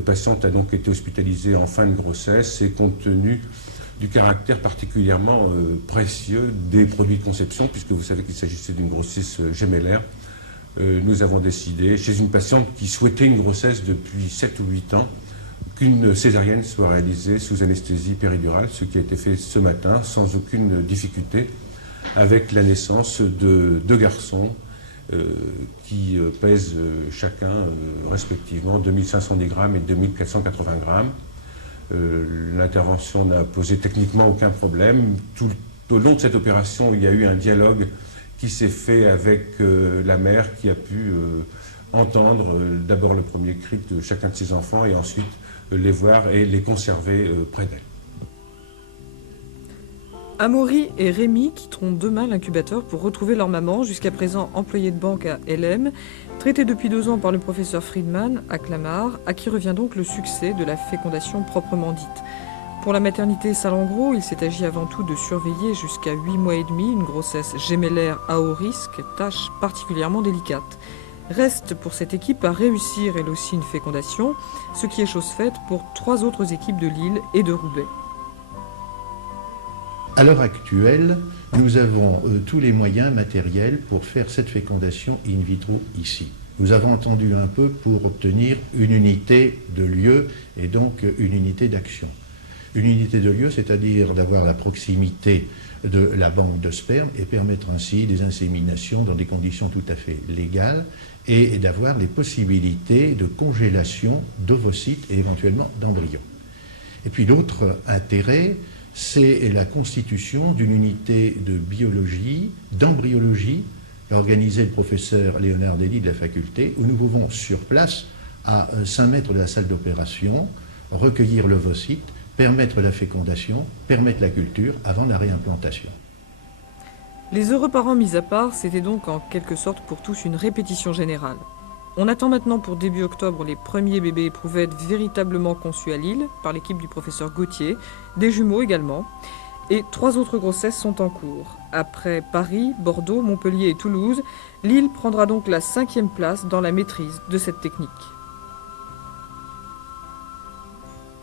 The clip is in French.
La patiente a donc été hospitalisée en fin de grossesse et compte tenu du caractère particulièrement précieux des produits de conception, puisque vous savez qu'il s'agissait d'une grossesse gémellaire, nous avons décidé, chez une patiente qui souhaitait une grossesse depuis 7 ou 8 ans, qu'une césarienne soit réalisée sous anesthésie péridurale, ce qui a été fait ce matin sans aucune difficulté, avec la naissance de 2 garçons qui pèsent chacun respectivement 2510 grammes et 2480 grammes. L'intervention n'a posé techniquement aucun problème. Tout au long de cette opération, il y a eu un dialogue qui s'est fait avec la mère qui a pu entendre d'abord le premier cri de chacun de ses enfants et ensuite les voir et les conserver près d'elle. Amaury et Rémi quitteront demain l'incubateur pour retrouver leur maman, jusqu'à présent employée de banque à LM, traitée depuis 2 ans par le professeur Friedman à Clamart, à qui revient donc le succès de la fécondation proprement dite. Pour la maternité Salengro, il s'est agi avant tout de surveiller jusqu'à 8 mois et demi une grossesse gémellaire à haut risque, tâche particulièrement délicate. Reste pour cette équipe à réussir elle aussi une fécondation, ce qui est chose faite pour 3 autres équipes de Lille et de Roubaix. À l'heure actuelle, nous avons tous les moyens matériels pour faire cette fécondation in vitro ici. Nous avons attendu un peu pour obtenir une unité de lieu et donc une unité d'action. Une unité de lieu, c'est-à-dire d'avoir la proximité de la banque de sperme et permettre ainsi des inséminations dans des conditions tout à fait légales et d'avoir les possibilités de congélation d'ovocytes et éventuellement d'embryons. Et puis l'autre intérêt, c'est la constitution d'une unité de biologie, d'embryologie, qu'a organisé le professeur Léonard Dely de la faculté, où nous pouvons sur place, à 5 mètres de la salle d'opération, recueillir l'ovocyte, permettre la fécondation, permettre la culture avant la réimplantation. Les heureux parents mis à part, c'était donc en quelque sorte pour tous une répétition générale. On attend maintenant pour début octobre les premiers bébés éprouvettes véritablement conçus à Lille par l'équipe du professeur Gauthier, des jumeaux également, et 3 autres grossesses sont en cours. Après Paris, Bordeaux, Montpellier et Toulouse, Lille prendra donc la 5e place dans la maîtrise de cette technique.